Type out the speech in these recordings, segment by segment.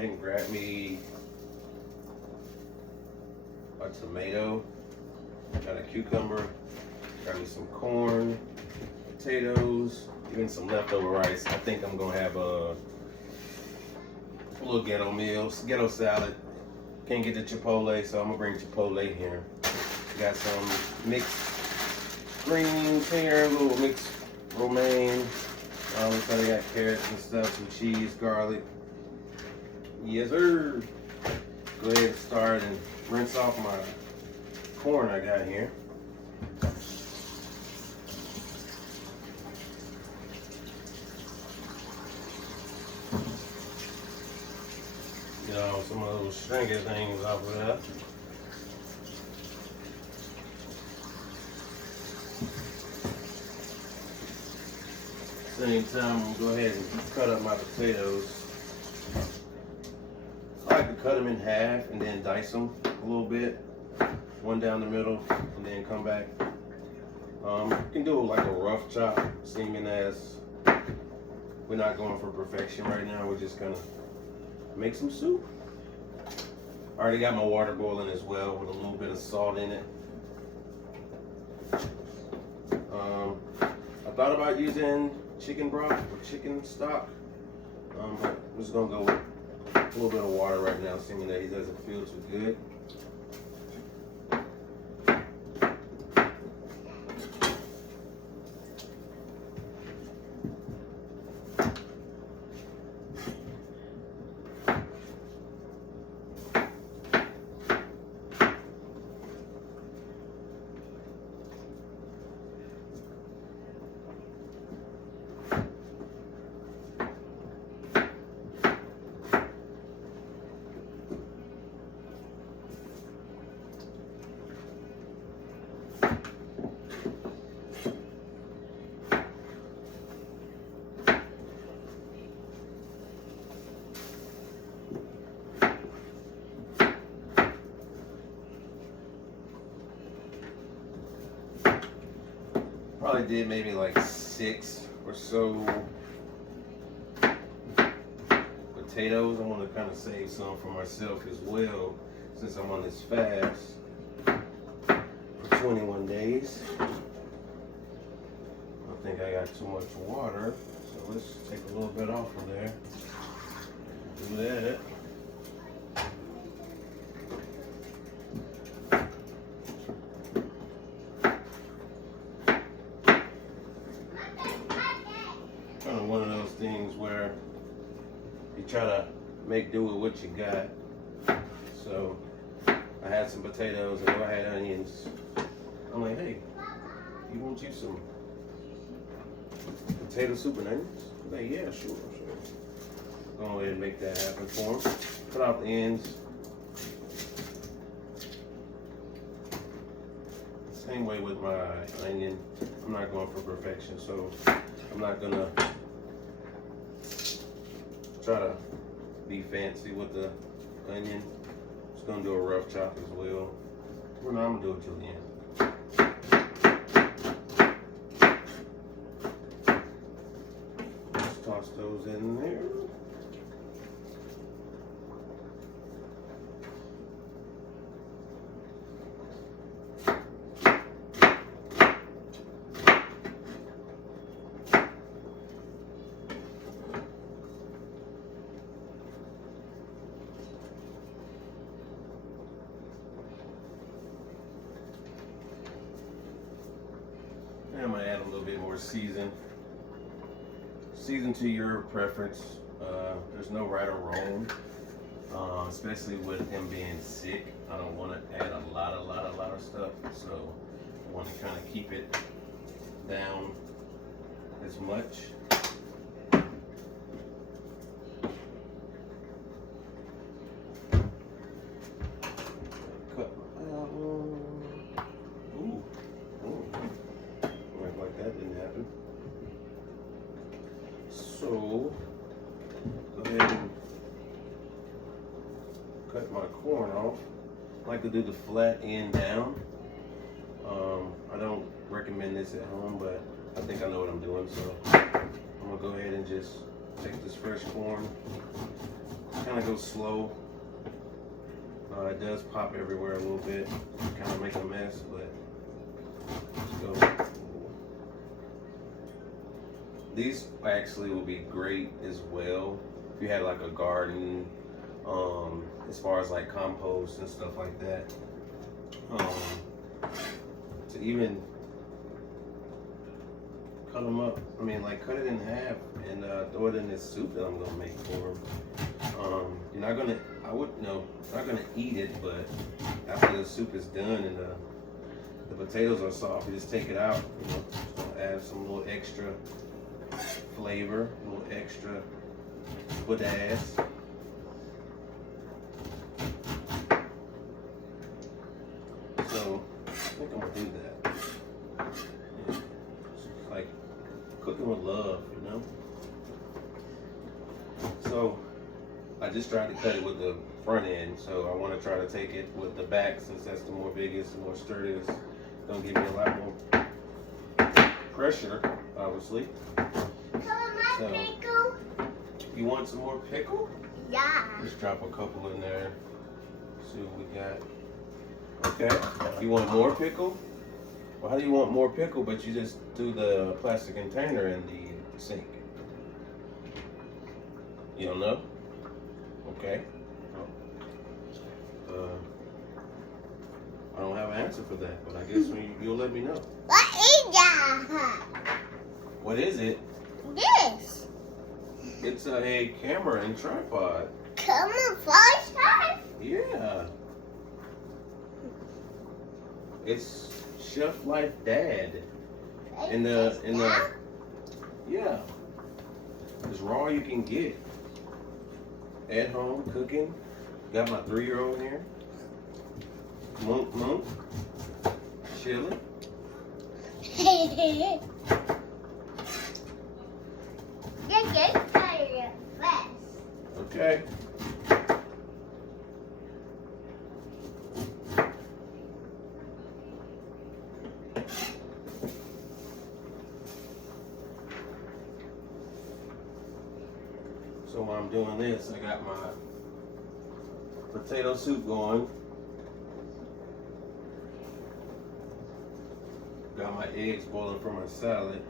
ahead and grab me a tomato, got a cucumber, got me some corn, potatoes, even some leftover rice. I think I'm gonna have a little ghetto meal, ghetto salad. Can't get the Chipotle, so I'm gonna bring Chipotle here. Got some mixed greens here, a little mixed romaine. Looks like I got carrots and stuff, some cheese, garlic. Yes, sir. Go ahead and start and rinse off my corn I got here. Get all some of those stringy things off of that. Same time, I'm gonna go ahead and cut up my potatoes. I like to cut them in half and then dice them a little bit. One down the middle and then come back. You can do like a rough chop, seeming as we're not going for perfection right now. We're just gonna make some soup. I already got my water boiling as well with a little bit of salt in it. I thought about using chicken broth or chicken stock, but I'm just gonna go with a little bit of water right now, seeming that he doesn't feel too good. Probably did maybe like 6 or so potatoes. I want to kind of save some for myself as well, since I'm on this fast for 21 days. I think I got too much water, so let's take a little bit off from there. Do that. One of those things where you try to make do with what you got. So I had some potatoes and I had onions. I'm like, hey, you want you some potato soup and onions? I'm like, yeah, sure. Go ahead and make that happen for him. Cut off the ends. Same way with my onion. I'm not going for perfection, so I'm not gonna try to be fancy with the onion. Just gonna do a rough chop as well. Well, no, I'm gonna do it till the end. Just toss those in there. I'm gonna add a little bit more season to your preference. There's no right or wrong, especially with him being sick. I don't want to add a lot of stuff, so I want to kind of keep it down as much. Cut. Ooh. Like that didn't happen. So go ahead and cut my corn off. I like to do the flat end down. I don't recommend this at home, but I think I know what I'm doing. So I'm gonna go ahead and just take this fresh corn, kind of go slow. It does pop everywhere a little bit, kind of make a mess, but let's go. These actually will be great as well if you had like a garden, as far as like compost and stuff like that. To even cut them up, I mean, like cut it in half and throw it in this soup that I'm gonna make for them. You're not gonna, not gonna eat it, but after the soup is done and the potatoes are soft, you just take it out. Just gonna add some little extra flavor, a little extra pizzazz. So I think I'm gonna do that. Yeah. It's like cooking with love, So I just tried to cut it with the front end, so I want to try to take it with the back since that's the more biggest, the more sturdiest. It's gonna give me a lot more pressure, obviously. So, pickle. You want some more pickle? Yeah. Let's drop a couple in there. See what we got. Okay. You want more pickle? Well, how do you want more pickle, but you just do the plastic container in the sink? You don't know? Okay. I don't have an answer for that, but I guess you'll let me know. What is that? What is it? This. It's a camera and tripod. Camouflage knife? Yeah. It's Chef Life Dad. Yeah. It's raw you can get. At home cooking. Got my 3-year-old here. Monk. Chilling. Okay. So while I'm doing this, I got my potato soup going. Got my eggs boiling for my salad.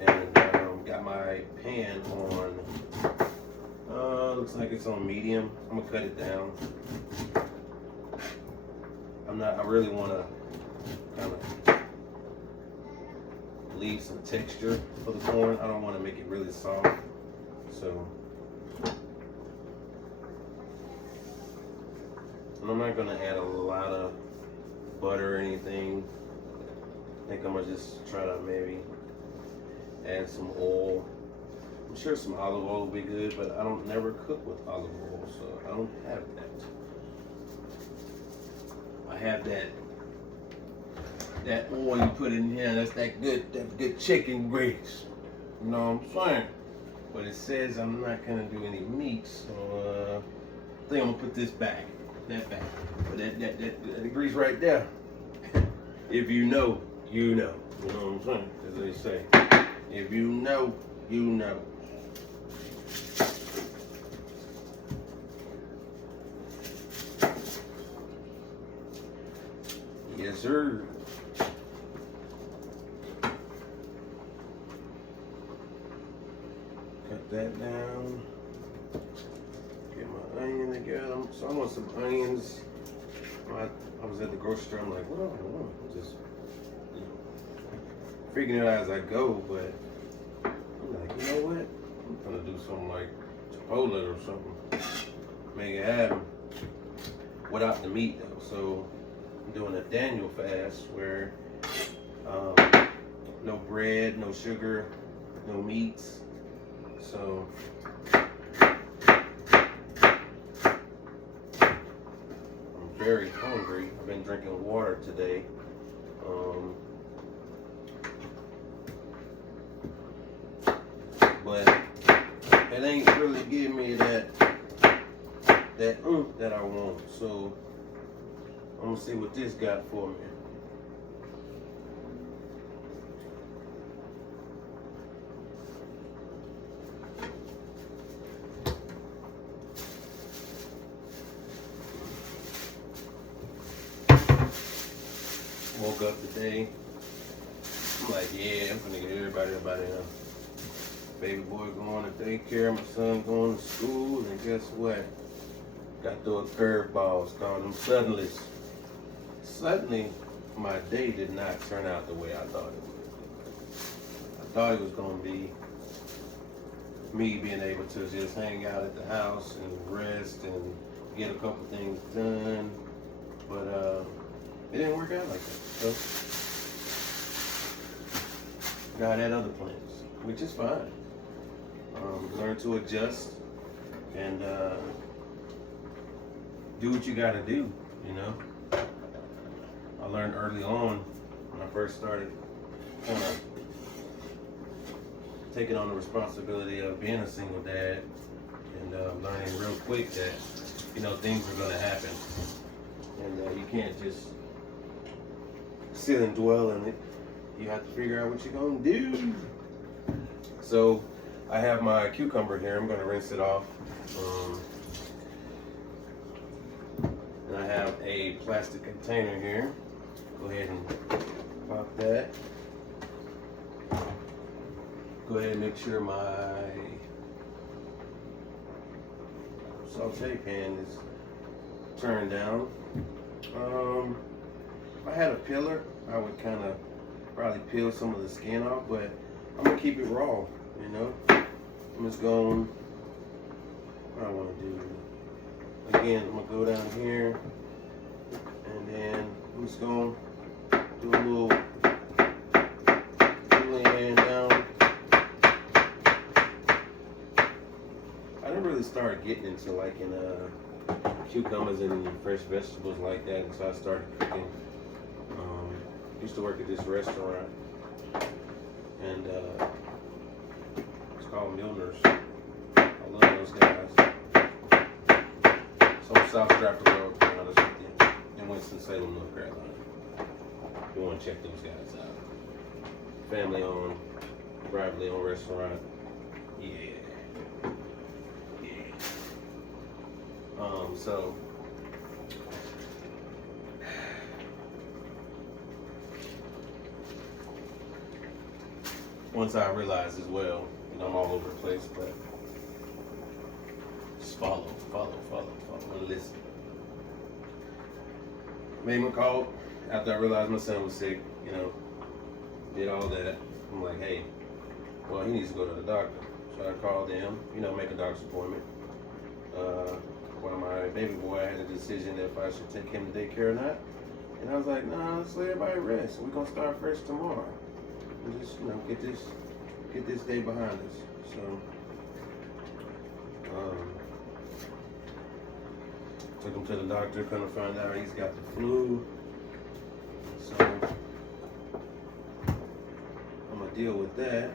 And got my pan on, looks like it's on medium. I'm gonna cut it down. I really wanna kind of leave some texture for the corn. I don't wanna make it really soft. So, and I'm not gonna add a lot of butter or anything. I think I'm gonna just try to maybe add some oil. I'm sure some olive oil will be good, but I don't never cook with olive oil, so I don't have that. I have that oil you put in here. That's that good chicken grease. You know what I'm saying? But it says I'm not gonna do any meat, so I think I'm gonna put this back. That back. But that grease right there. If you know, you know. You know what I'm saying? As they say. If you know, you know. Yes, sir. Cut that down. Get my onion together. So I want some onions. I was at the grocery store. I'm like, what do I want? I'm just, figuring it out as I go. But I'm like, you know what? I'm gonna do something like Chipotle or something. Make it happen. Without the meat though. So I'm doing a Daniel fast where no bread, no sugar, no meats. So I'm very hungry. I've been drinking water today. But it ain't really giving me that that I want. So I'm gonna see what this got for me. woke up today. I'm like, yeah, I'm gonna get everybody up out of here. Baby boy going to daycare, my son going to school, and guess what? Got those curveballs, called them suddenlies. Suddenly, my day did not turn out the way I thought it would. I thought it was gonna be me being able to just hang out at the house and rest and get a couple things done, but it didn't work out like that. So God had other plans, which is fine. Learn to adjust and do what you gotta do, you know. I learned early on when I first started kind of taking on the responsibility of being a single dad and learning real quick that, you know, things are gonna happen. And you can't just sit and dwell in it. You have to figure out what you're gonna do. So I have my cucumber here. I'm gonna rinse it off. And I have a plastic container here. Go ahead and pop that. Go ahead and make sure my saute pan is turned down. If I had a peeler, I would kind of probably peel some of the skin off, but I'm gonna keep it raw, you know. I'm just going, what I want to do. Again, I'm gonna go down here, and then I'm just gonna do a little laying down. I didn't really start getting into like in cucumbers and fresh vegetables like that, and so I started cooking. Used to work at this restaurant, and it's called Milner's. I love those guys. It's on South Stratford Road, to be honest with you, in Winston-Salem, North Carolina. You want to check those guys out. Family owned, privately owned restaurant. Yeah. So once I realized as well, you know, I'm all over the place, but just follow, and listen. Made my call after I realized my son was sick, you know, did all that. I'm like, hey, well, he needs to go to the doctor. So I called them, you know, make a doctor's appointment. While my baby boy had a decision if I should take him to daycare or not. And I was like, nah, let's let everybody rest. We're gonna start fresh tomorrow. And just, you know, get this day behind us. So took him to the doctor, kind of find out he's got the flu. So I'm gonna deal with that.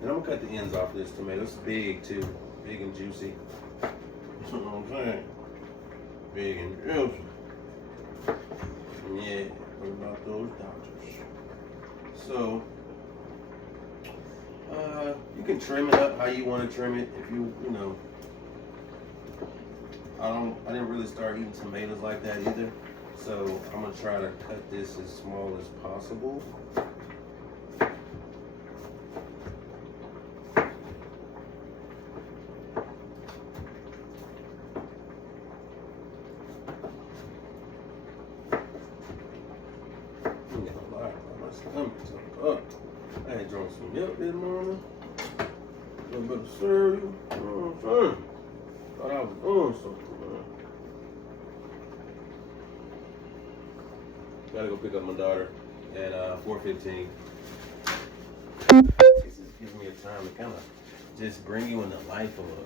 And I'm gonna cut the ends off this tomato. It's big too, big and juicy. You know what I'm saying? Big and juicy. And yeah, what about those doctors? So, you can trim it up how you want to trim it. If you know, I didn't really start eating tomatoes like that either. So I'm gonna try to cut this as small as possible. I had drunk some milk this morning. A little bit of cereal. You know what I'm saying? Thought I was doing something, man. Gotta go pick up my daughter at 4:15. This just gives me a time to kind of just bring you in the life of a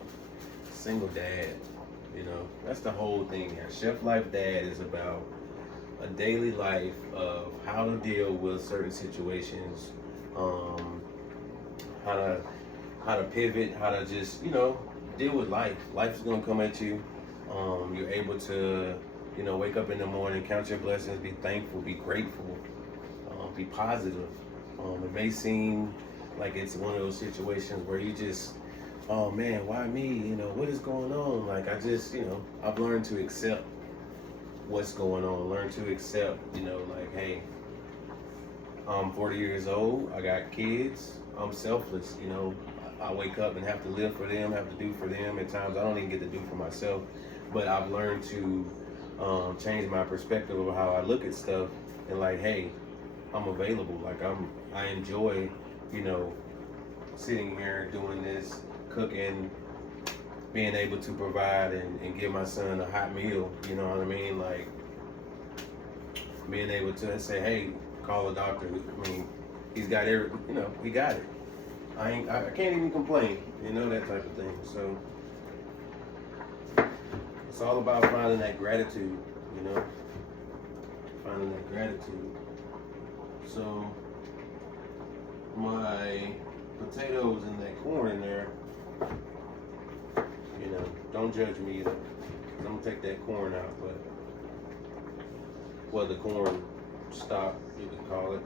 single dad. You know, that's the whole thing here. Chef Life Dad is about a daily life of how to deal with certain situations, how to pivot, how to just, you know, deal with life. Life's gonna come at you. You're able to, you know, wake up in the morning, count your blessings, be thankful, be grateful, be positive. It may seem like it's one of those situations where you just, oh man, why me? You know, what is going on? Like I just, you know, I've learned to accept what's going on. Learn to accept, you know, like, hey, I'm 40 years old. I got kids. I'm selfless. You know, I wake up and have to live for them, have to do for them. At times, I don't even get to do for myself. But I've learned to change my perspective of how I look at stuff. And like, hey, I'm available. Like I enjoy, you know, sitting here doing this, cooking, being able to provide and give my son a hot meal. You know what I mean? Like being able to say, hey, call a doctor. I mean, he's got every, you know, he got it. I can't even complain, you know, that type of thing. So it's all about finding that gratitude, you know, finding that gratitude. So my potatoes and that corn in there, you know, don't judge me either. I'm gonna take that corn out, but well, the corn stock, you could call it.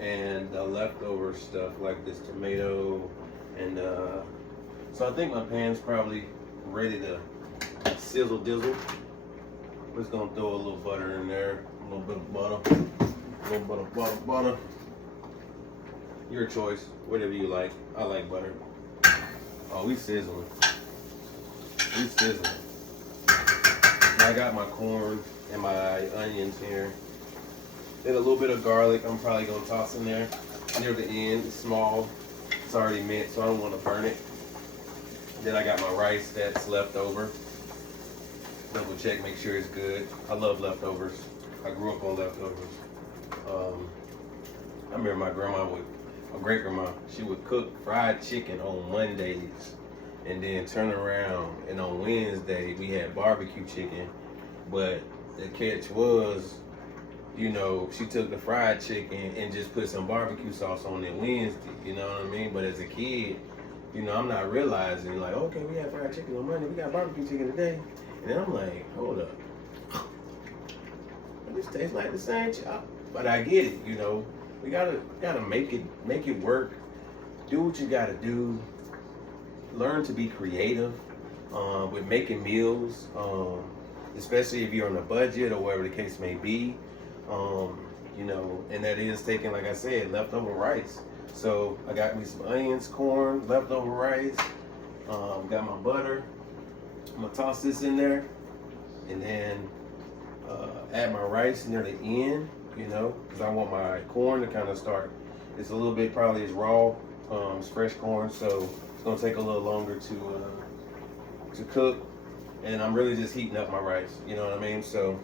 And the leftover stuff like this tomato and so I think my pan's probably ready to sizzle dizzle. I'm just gonna throw a little butter in there, a little bit of butter, a little bit of butter. Your choice, whatever you like. I like butter. Oh, we sizzling. We sizzling. I got my corn and my onions here. And a little bit of garlic I'm probably gonna toss in there near the end. It's small, it's already minced, so I don't want to burn it. Then I got my rice that's left over. Double check, make sure it's good. I love leftovers. I grew up on leftovers. I remember my great grandma, she would cook fried chicken on Mondays and then turn around and on Wednesday we had barbecue chicken. But the catch was, you know, she took the fried chicken and just put some barbecue sauce on it Wednesday, you know what I mean? But as a kid, you know, I'm not realizing, like, okay, we had fried chicken on Monday, we got barbecue chicken today. And then I'm like, hold up. This tastes like the same chop. But I get it, you know. We gotta make it work. Do what you gotta do. Learn to be creative with making meals, especially if you're on a budget or whatever the case may be. You know, and that is taking, like I said, leftover rice. So I got me some onions, corn, leftover rice. Got my butter. I'm gonna toss this in there, and then add my rice near the end. You know, because I want my corn to kind of start. It's a little bit probably it's raw. It's fresh corn, so it's gonna take a little longer to cook. And I'm really just heating up my rice. You know what I mean? So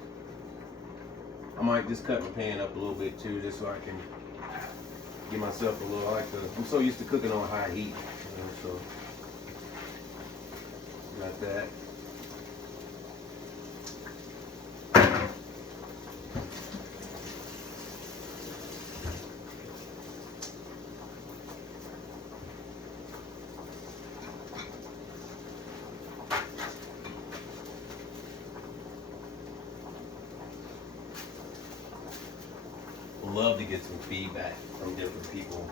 I might just cut my pan up a little bit too, just so I can give myself a little. I'm so used to cooking on high heat, you know, so got that. Love to get some feedback from different people,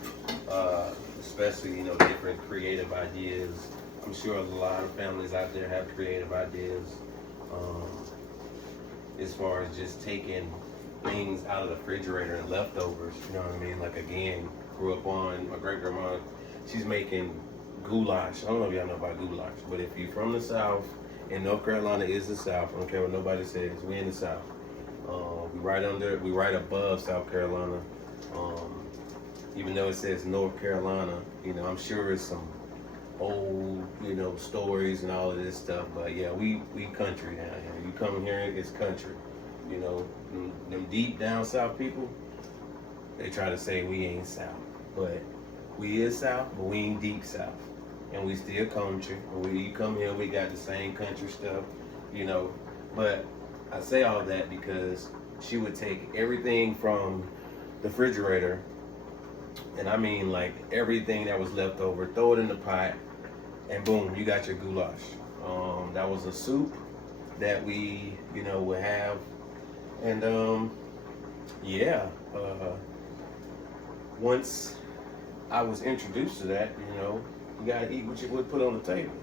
especially, you know, different creative ideas. I'm sure a lot of families out there have creative ideas as far as just taking things out of the refrigerator and leftovers, you know what I mean? Like, again, grew up on my great grandma, she's making goulash. I don't know if y'all know about goulash, but if you're from the South, and North Carolina is the South, I don't care what nobody says, we in the South. We right above South Carolina. Even though it says North Carolina, you know, I'm sure it's some old, you know, stories and all of this stuff. But yeah, we country down here. You come here, it's country. You know, them deep down South people, they try to say we ain't South, but we is South, but we ain't deep South, and we still country. When you come here, we got the same country stuff, you know. But I say all that because she would take everything from the refrigerator, and I mean like everything that was left over, throw it in the pot, and boom, you got your goulash. That was a soup that we, you know, would have, and yeah. Once I was introduced to that, you know, you gotta eat what you would put on the table.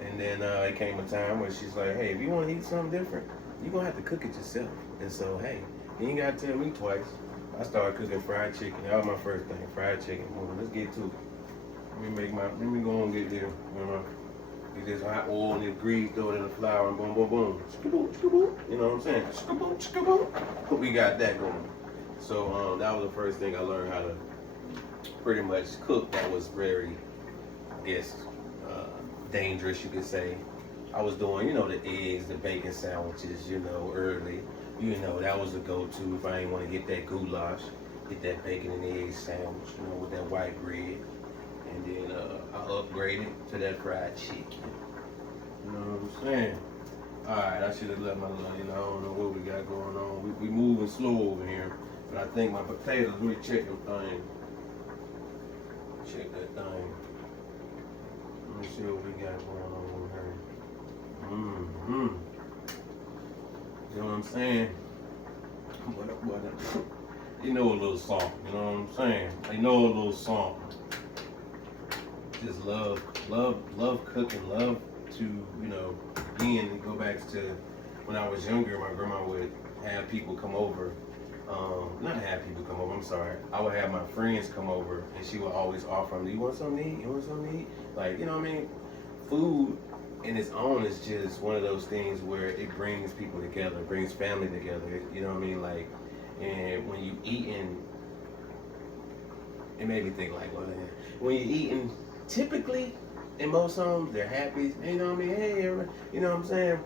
And then it came a time where she's like, hey, if you want to eat something different, you're going to have to cook it yourself. And so, hey, you ain't got to tell me twice. I started cooking fried chicken. That was my first thing, fried chicken. Well, let's get to it. Let me go and get there. You know, get this hot oil and this grease, throw it in the flour, and boom, boom, boom. Skaboo, skaboo. You know what I'm saying? Skaboo, skaboo. We got that going. So that was the first thing I learned how to pretty much cook. That was very, I guess, dangerous, you could say. I was doing, the eggs, the bacon sandwiches, early. That was the go-to if I didn't want to get that goulash, get that bacon and egg sandwich, with that white bread. And then I upgraded to that fried chicken. You know what I'm saying? Alright, I should have left my little, I don't know what we got going on. We moving slow over here. But I think my potatoes, let me check them thing. Check that thing. Let me see what we got going on here. You know what I'm saying? But a little salt, you know what I'm saying? A little salt. Just love cooking, love to, again, go back to when I was younger, my grandma would have people come over. Not have people come over, I'm sorry. I would have my friends come over and she would always offer them, do you want something to eat? You want something to eat? Like, you know what I mean? Food in its own is just one of those things where it brings people together, brings family together, you know what I mean? Like, and when you eating, it made me think like, well, when you're eating, typically, in most homes, they're happy, you know what I mean? Hey, you know what I'm saying?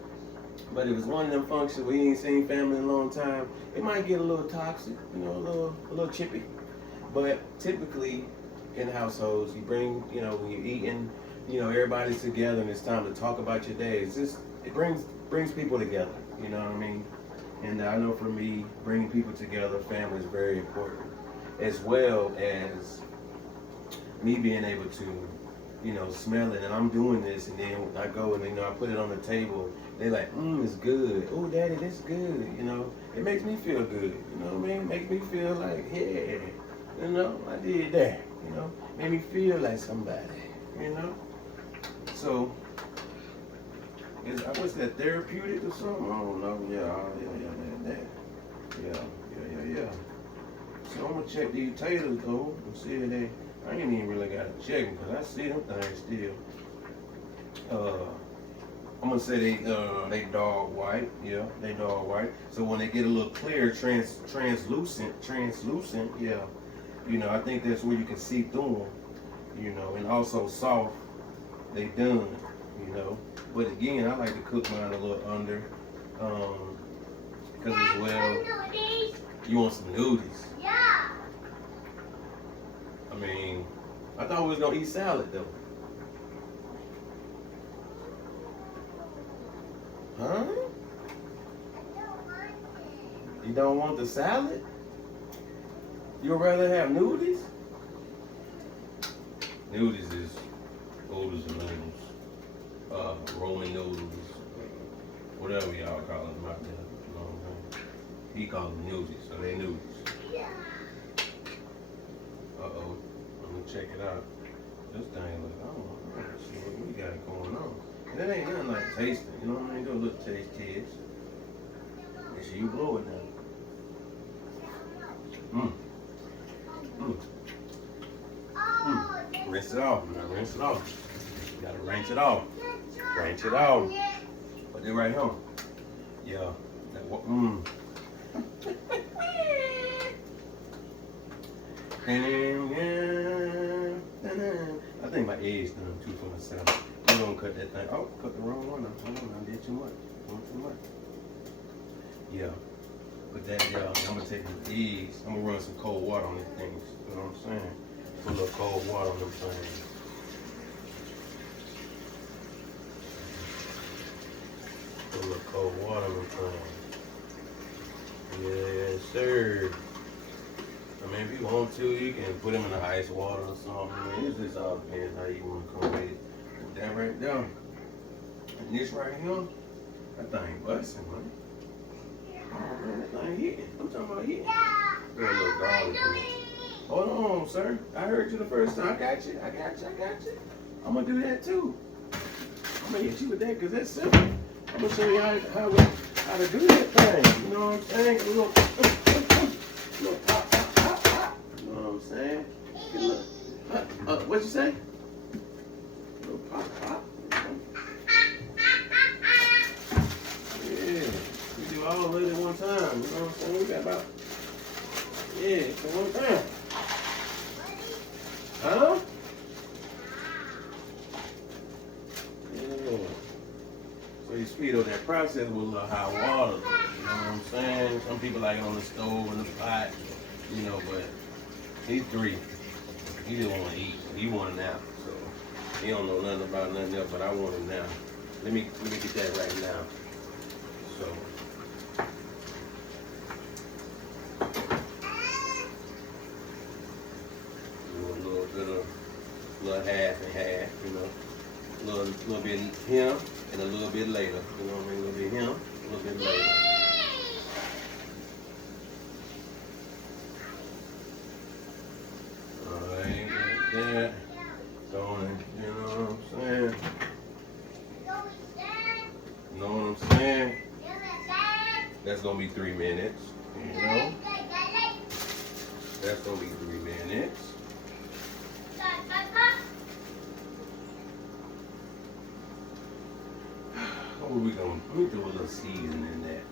But if it's one of them functions where you ain't seen family in a long time, it might get a little toxic, a little chippy. But typically, in households, you bring, when you're eating, everybody's together and it's time to talk about your day. It brings people together, you know what I mean? And I know for me, bringing people together, family is very important, as well as me being able to, smell it. And I'm doing this, and then I go and I put it on the table. They're like, it's good. Oh, Daddy, this good. It makes me feel good. You know what I mean? It makes me feel like, yeah, I did that. Made me feel like somebody. So, what's that, therapeutic or something? I don't know. Yeah. So I'm gonna check these taters though and see if they. I ain't even really gotta check them because I see them things still. I'm gonna say they dog white. Yeah, they dog white. So when they get a little clear, translucent. Yeah. I think that's where you can see through them. And also soft. They done. But again, I like to cook mine a little under. Because as well, you want some noodles. Yeah. I mean, I thought we was gonna eat salad though. Huh? You don't want the salad? You'd rather have noodles? Noodles is oodles and noodles. Rolling noodles. Whatever y'all call them out there. You know what I'm saying? He calls them noodles, so they noodles. Yeah. Uh-oh. Let me check it out. This thing look, I don't know. See what we got going on. And it ain't nothing like tasting. You know what I mean? Do a little taste test. Make sure you blow it now. Rinse it off. Now rinse it off. You gotta rinse it off. Rinse it off. Put it right here. Yeah. I think my eggs done too for myself. I'm gonna cut that thing. Oh, cut the wrong one. Hold on, I did too much. Too much. Yeah. But that, I'm gonna take the eggs. I'm gonna run some cold water on these things. You know what I'm saying? Put a little cold water on them things. Put a little cold water on them things. Yes, sir. I mean, if you want to, you can put them in the ice water or something. I mean, it just all depends how you want to come with it. Put that right there. And this right here, that thing busting, man. Oh, man, that thing hitting. I'm talking about hitting. Put a little garlic in it. Hold on, sir. I heard you the first time. I got you. I'm going to do that too. I'm I'm gonna hit you with that because that's simple. I'm gonna show you how to do that thing. You know what I'm saying? A little pop, pop, pop, pop. You know what I'm saying? What'd you say? A little pop, pop. Yeah, we do all of it at one time. You know what I'm saying? We got about, at one time. Huh? Yeah. So you speed up that process with a little hot water. You know what I'm saying? Some people like it on the stove and the pot, you know, but he's 3. He just want to eat. He want a nap. So he don't know nothing about nothing else, but I want him now. Let me get that right now. So do a little bit of half and half, you know. A little bit him and a little bit later. You know what I mean? A little bit him, a little bit later. Alright, like that. Going, you know what I'm saying? You know what I'm saying? That's gonna be 3 minutes. You know? That's gonna be 3 minutes. What we gonna? Let me throw a little seasoning in that.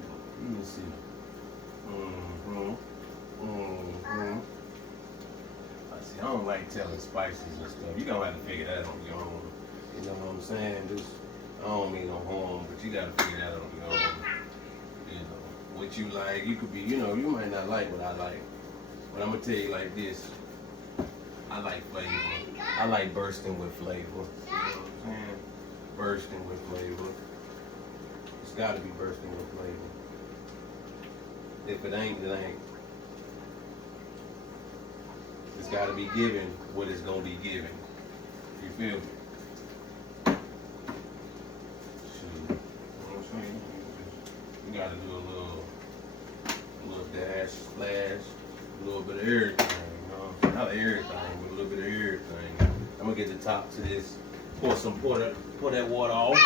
Let me see. I don't like telling spices and stuff. You gonna have to figure that on your own. You know what I'm saying? Just, I don't mean no harm, but you gotta figure that on your own. You know what you like. You could be, you know, you might not like what I like, but I'm gonna tell you like this. I like flavor. I like bursting with flavor. You know what I'm saying? Bursting with flavor. It's got to be bursting with flavor. If it ain't, it ain't. It's got to be given what it's going to be given. You feel me? Shoot. You know what I'm saying? You got to do a little dash, splash, a little bit of everything. You know? Not everything, but a little bit of everything. I'm going to get the top to this. Pour that water off.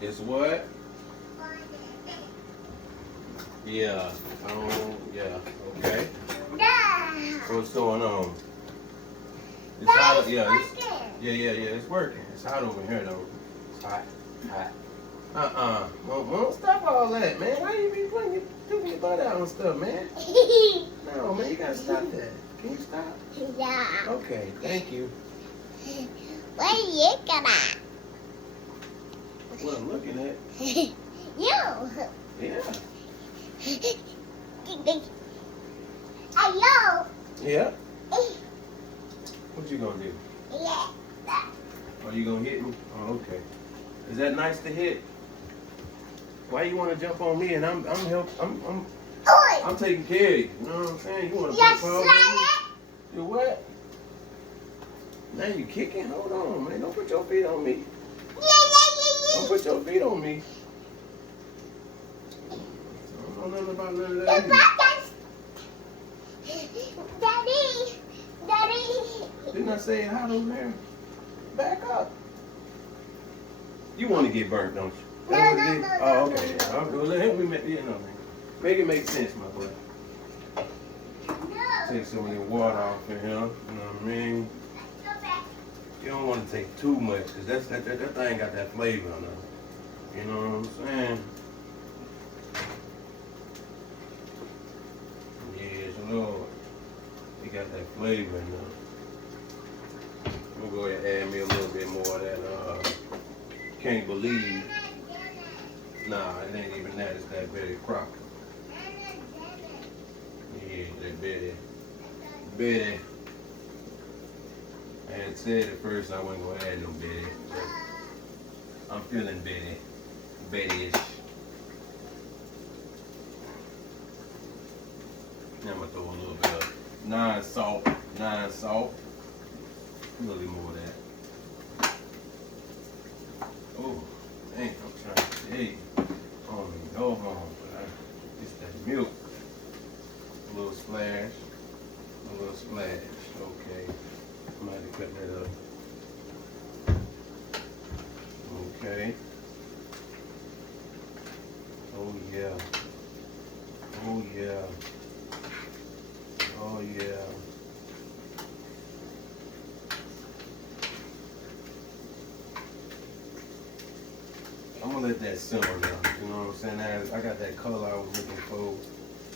It's what? Yeah. Yeah. Okay. What's going on? It's hot. Yeah. It's working. It's hot over here though. It's hot. Don't stop all that, man. Why you be putting your butt out and stuff, man? No, man. You gotta stop that. Can you stop? Yeah. Okay. Thank you. What are you looking at? What I'm looking at? You. Yeah. Hello. Yeah. What you gonna do? Yeah. Are you gonna hit me? Oh, okay. Is that nice to hit? Why you wanna jump on me and I'm taking care of you. You know what I'm saying? You wanna Yes, put sir. You what? Now you kicking? Hold on, man. Don't put your feet on me. Don't put your feet on me. I don't know nothing about none of that. Daddy. Didn't I say it hot over there? Back up. You want to get burnt, don't you? That's what it is? No. Oh, okay. Yeah. Well, help me make it make sense, my boy. Take some of the water off of here. You know what I mean? You don't want to take too much because that thing got that flavor on it. You know what I'm saying? Yes, Lord. It got that flavor in there. I'm going to go ahead and add me a little bit more of that. Can't believe. Nah, it ain't even that. It's that Betty Crocker. Yeah, that Betty. I had said at first I wasn't going to add no Betty. I'm feeling Betty-ish. Now I'm going to throw a little bit of non-salt. A little bit more of that. Oh, dang, I'm trying to tell you. I don't even go home, but it's that milk. A little splash. Okay. let that simmer now. You know what I'm saying? I got that color I was looking for.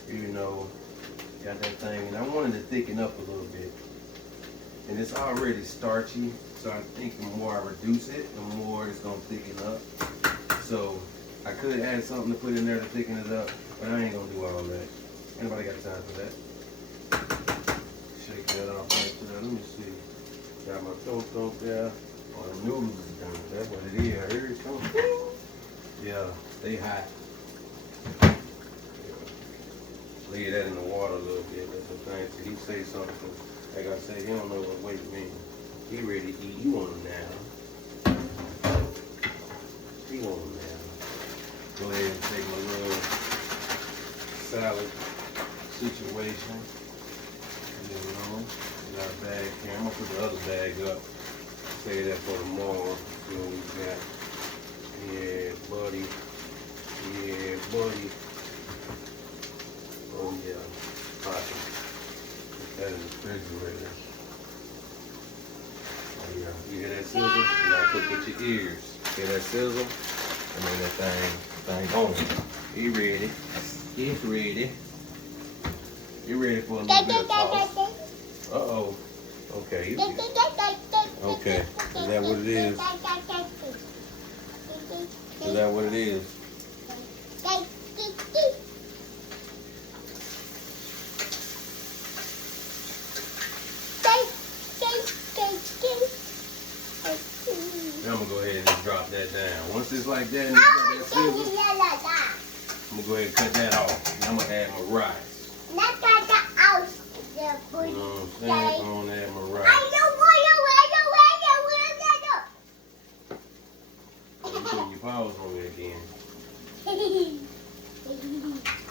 You know, got that thing, and I wanted to thicken up a little bit. And it's already starchy, so I think the more I reduce it, the more it's gonna thicken up. So I could add something to put in there to thicken it up, but I ain't gonna do all that. Anybody got time for that? Shake that off right there. Let me see. Got my toast up there. Oh, the noodles is done. That's what it is. Here it comes. Yeah, they hot. Yeah. Leave that in the water a little bit. That's the thing. So he say something. Like I said, he don't know what wait means. He ready to eat. You want him now. He want him now. Go ahead and take my little salad situation. You know, got a bag here. I'm gonna put the other bag up. Save that for tomorrow. See what we got. Yeah, buddy. Yeah, buddy. Oh yeah, popping. Put that in the refrigerator. Oh yeah, you hear that sizzle? You gotta put with your ears. Hear that sizzle? I mean that thing going. He ready. He's ready. You ready for a little bit of toss? Uh-oh. Okay. Okay. Is that what it is? Is that what it is? Now I'm gonna go ahead and just drop that down. Once it's like that and it's got that sizzle, I'm gonna go ahead and cut that off. And I'm gonna add my rice. You know what I'm saying? I'm gonna add my rice. You putting your paws on me again.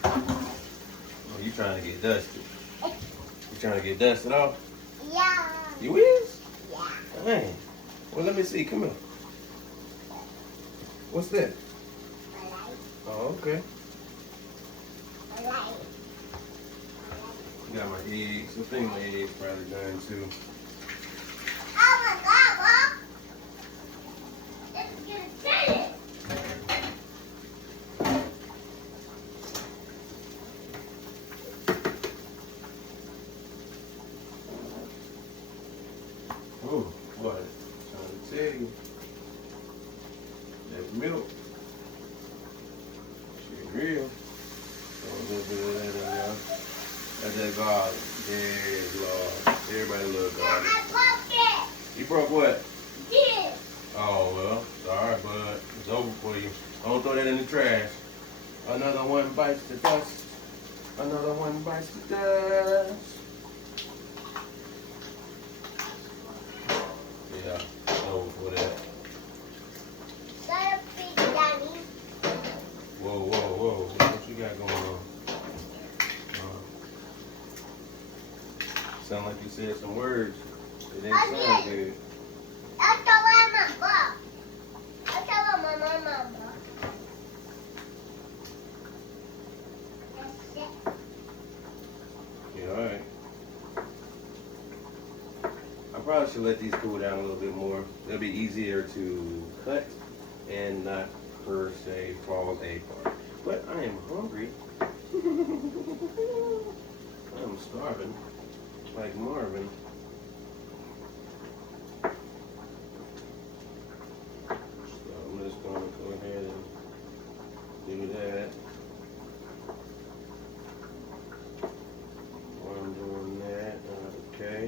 Oh, you trying to get dusted. You trying to get dusted off? Yeah. You is? Yeah. Dang. Well, let me see. Come here. What's that? Oh, okay. Got my eggs. I think my eggs probably done too. Oh my God, Mom. Let's get started. Oh, what? Trying to tell you. That milk. She real. Throw a little bit of that in there. That's that garlic. Yeah, Lord. Everybody love garlic. I broke it. You broke what? This. Oh, well. Sorry, bud. It's over for you. Don't throw that in the trash. Another one bites the dust. Another one bites the dust. Yeah, it's over for that. Shut up, Big Daddy. Whoa, whoa, whoa. What you got going on? Sound like you said some words. It didn't sound good. That's the one, Mama. That's the one, Mama. That's it. Yeah, alright. I probably should let these cool down a little bit more. It'll be easier to cut and not per se fall apart. But I am hungry. I'm starving. Like Marvin. So I'm just gonna go ahead and do that. While I'm doing that, okay.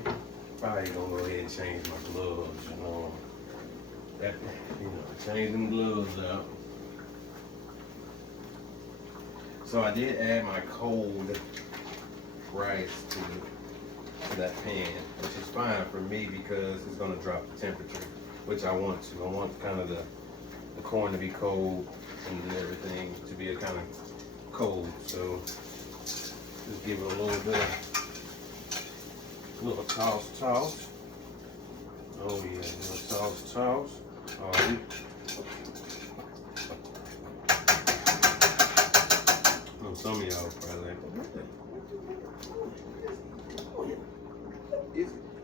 Probably gonna go ahead and change my gloves, you know. That, you know, change them gloves up. So I did add my cold rice to that pan, which is fine for me because it's gonna drop the temperature, which I want to. I want kind of the corn to be cold and everything to be a kind of cold. So just give it a little bit of little toss. Oh yeah, little toss. Oh, some of y'all probably like,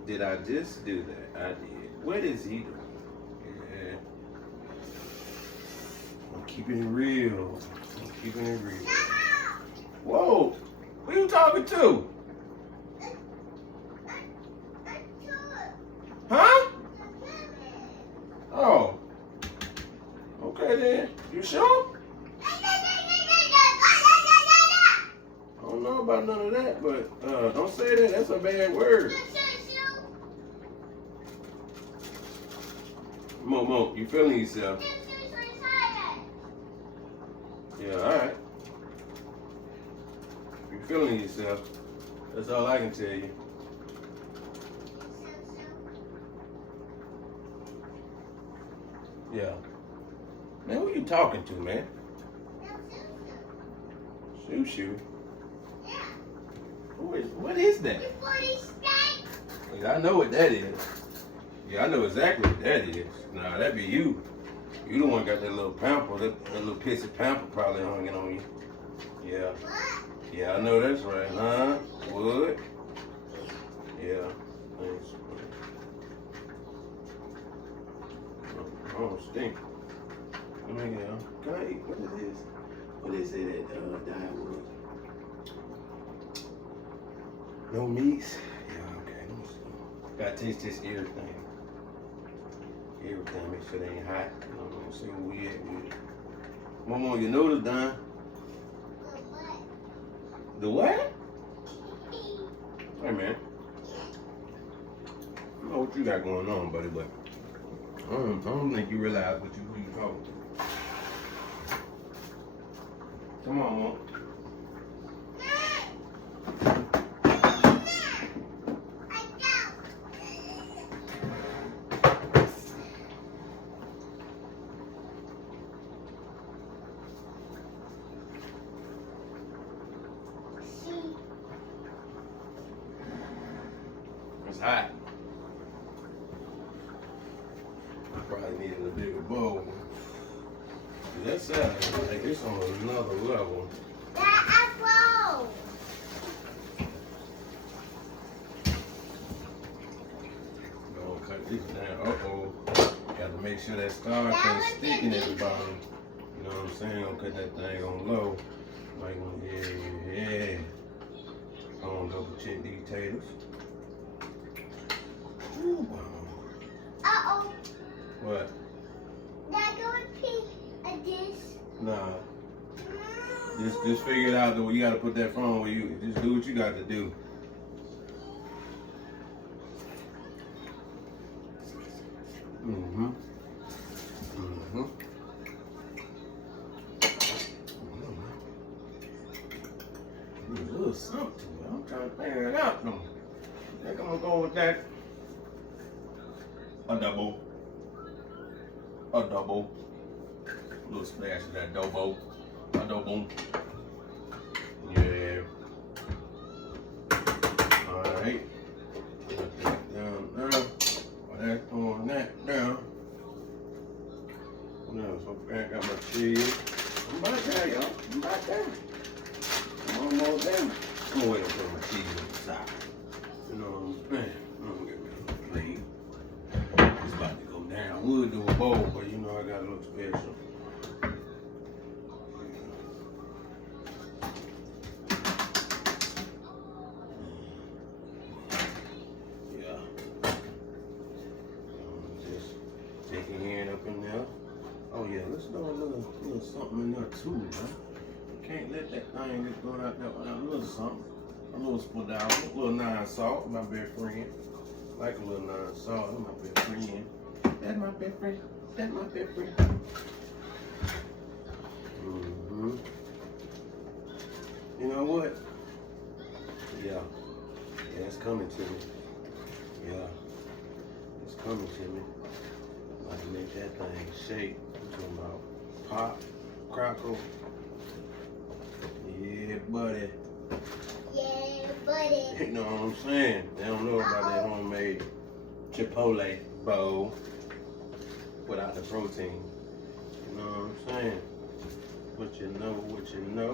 did I just do that? I did. What is he doing? Yeah. Keeping it real. Keeping it real. Whoa! Who you talking to? Huh? Oh. Okay then. You sure? I don't know about none of that, but don't say that. That's a bad word. Mo, you feeling yourself? Yeah, alright. You feeling yourself. That's all I can tell you. Yeah. Man, who you talking to, man? Shoo. What is that? I know what that is. Yeah, I know exactly what that is. Nah, that be you. You the one got that little pamper, that little pissy pamper probably hanging on you. Yeah. Yeah, I know that's right, huh? Wood? Yeah. Thanks. Oh, stink. I mean, can I eat? What is this? What is it at Diet Wood? No meats? Yeah, okay. Gotta taste this everything. Everything, make sure they ain't hot. You know what I'm saying? We at with it. Mama, your noodles done. The what? Hey, man. I don't know what you got going on, buddy, but I don't think you realize who you talking to. Come on, Mom. It's hot. I probably needed a bigger bowl. That salad is like it's on another level. Gonna cut this down. Uh-oh. Gotta make sure that starch ain't sticking at the bottom. You know what I'm saying? Gonna cut that thing on low. Like, yeah. I'm gonna double check these taters. Ooh. Uh-oh. What? Did I go repeat this? Nah. Just figure it out though. You gotta put that phone where you just do what you got to do. There's a little something to it. I'm trying to figure it out though. I think I'm gonna go with that. A double. A little splash of that adobo. Adobo. Yeah. Alright. Put that down there. While that's throwing that down. What else? Okay, I got my cheese. I'm about there, y'all. I'm about there. I'm almost there. I'm gonna wait until my cheese on the side. You know what I'm saying? I'm gonna get rid of the plate. It's about to go down. I would do a bowl, but you know I gotta look special. Oh yeah, let's throw a little something in there too, man. Can't let that thing just go out there without a little something. A little spodawa, a little non-salt, my best friend. Like a little non-salt, that's my best friend. That's my best friend. That's my best friend. You know what? Yeah, it's coming to me. Yeah, it's coming to me. Like make that thing shake. I'm talking about pop, crackle. Yeah, buddy. Yeah, buddy. You know what I'm saying? They don't know about that homemade Chipotle bowl without the protein. You know what I'm saying? What you know.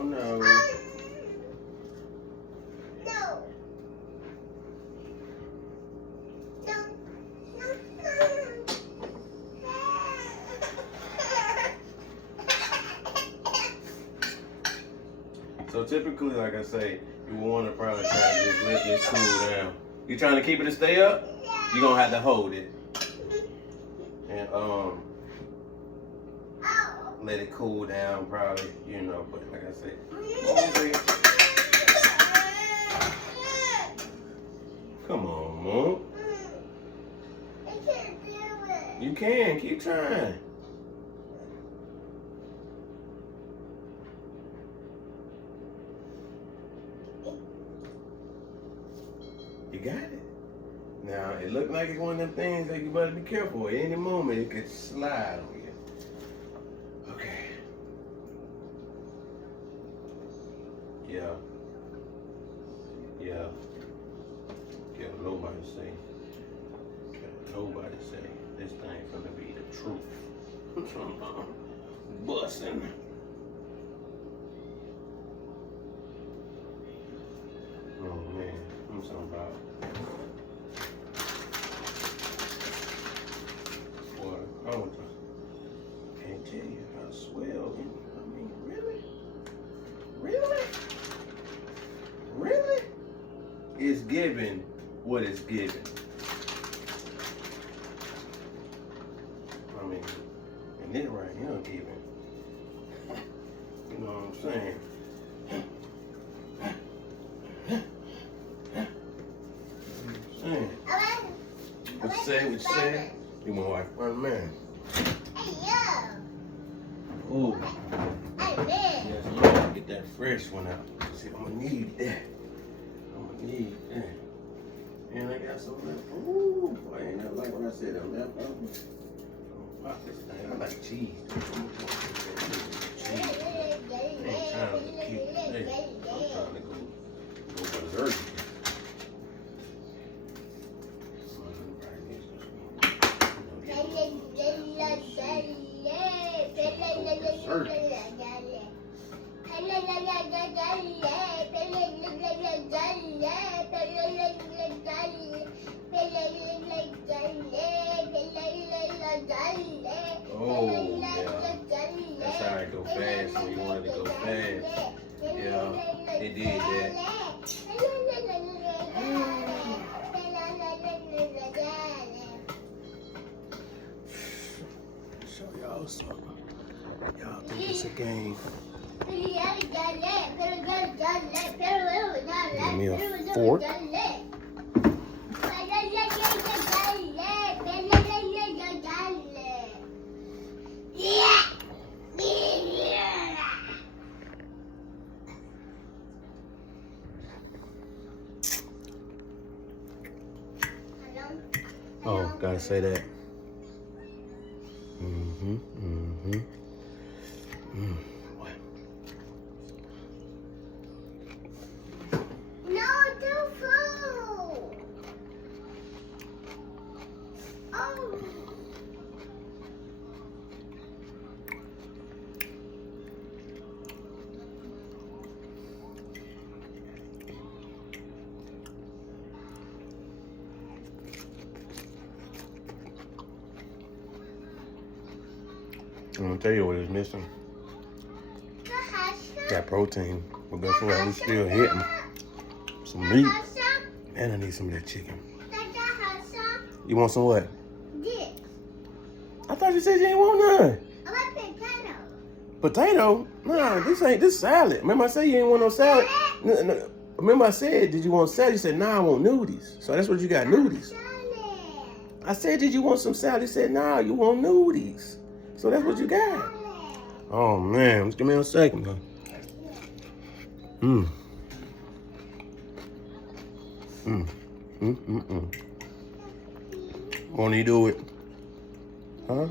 No. typically, like I say, you want to probably try to just let this cool down. You trying to keep it to stay up? You're gonna have to hold it. And let it cool down probably, you know, but like I said, come on, Mom. I can't do it. You can, keep trying. You got it. Now, it looked like it's one of them things that you better be careful. At any moment, it could slide on you. Okay. Yeah. Yeah. Yeah, nobody say. Nobody say this thing gonna be the truth. Bussin'. Oh man, I'm so proud. Boy, I can't tell you how swell. I mean, really? Really? Really? It's giving what it's giving. I mean, and then right here giving. You know what I'm saying? What you say? What you say? You want like one man? Hey, yo. Ooh. Hey, man. Yes, Lord. Get that fresh one out. See, I'm gonna need that. I'm gonna need that. And I got some left. Ooh, boy, ain't that like what I said? I'm left over. I'm gonna pop this thing. I like cheese. Cheese. I ain't trying to keep it today. I'm trying to go berserk. Oh, yeah. That's how it go fast when you want it to go fast. Yeah, it did that. Show y'all something. Y'all think it's a game. Give me a fork. Oh, gotta say that. No, too full. Oh. I'm gonna tell you what it's missing. That protein. But guess what? We still hitting some meat. And I need some of that chicken. You want some what? This. I thought you said you didn't want none. I like potato. Potato? No, this salad. Remember I said you didn't want no salad? No. Remember I said, did you want salad? You said, nah, I want noodies. So that's what you got, noodies. I said, did you want some salad? You said, nah, you want noodies. So that's what you got. Oh man, just give me a second, man. Won't he do it? Huh?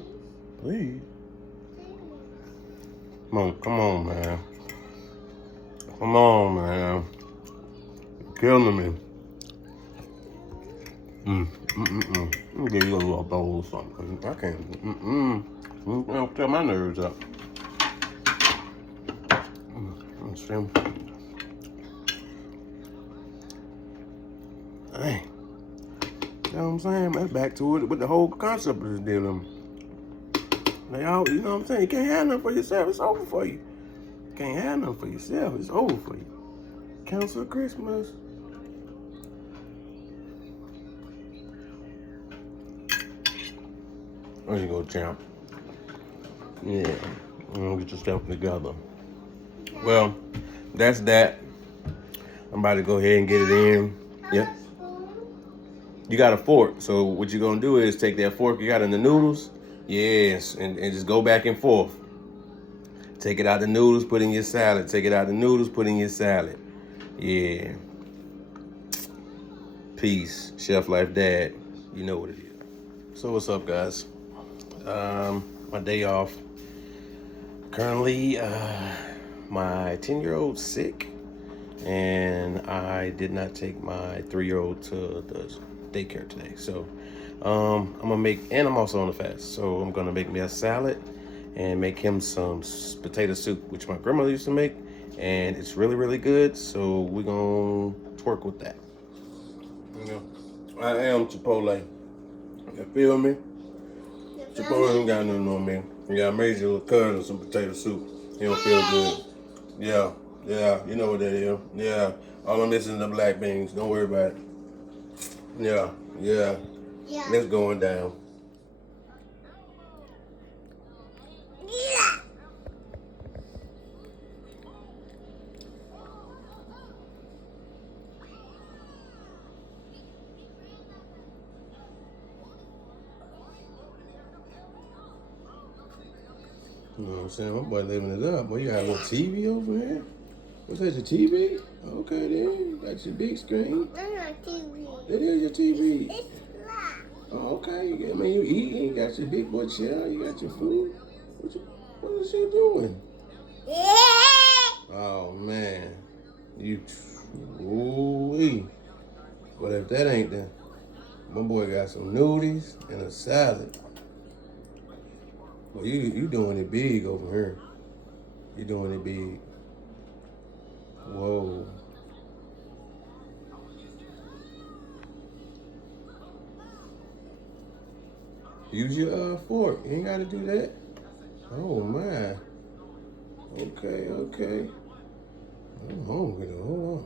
Please. Come on, man. Come on, man. You're killing me. Let me give you a little bowl or something. I can't. I'll tear my nerves up. See. Dang. You know what I'm saying? That's back to it with the whole concept of this deal. They all, you know what I'm saying? You can't have nothing for yourself. It's over for you. Can't have nothing for yourself. It's over for you. Cancel Christmas. There you go, champ. Yeah. Get yourself together. Well, that's that. I'm about to go ahead and get it in. Yep. You got a fork. So what you're going to do is take that fork you got in the noodles. Yes. And just go back and forth. Take it out the noodles, put in your salad. Take it out the noodles, put in your salad. Yeah. Peace. Chef Life Dad. You know what it is. So what's up, guys? My day off. Currently, my 10-year-old's sick. And I did not take my 3-year-old to the daycare today. So I'm gonna make, and I'm also on a fast. So I'm gonna make me a salad and make him some potato soup, which my grandmother used to make. And it's really, really good. So we're gonna twerk with that. You know, I am Chipotle. You feel me? Chipotle ain't got nothing on me. You got major little cousin some potato soup. He don't feel good. Yeah. Yeah, you know what that is. Yeah, all I'm missing is the black beans. Don't worry about it. Yeah. It's going down. Yeah. You know what I'm saying? My boy living it up. Boy, you got a little TV over here? What's that, your TV? Okay, then. Got your big screen. That's not TV. That is your TV. It's flat. Oh, okay. I mean, you eating. You got your big boy chair. You got your food. What is you doing? Yeah. Oh, man. Ooh-wee. But if that ain't the... My boy got some noodles and a salad. Well, you doing it big over here. You doing it big. Whoa. Use your fork. You ain't got to do that. Oh, my. Okay. I'm hungry though. Hold on.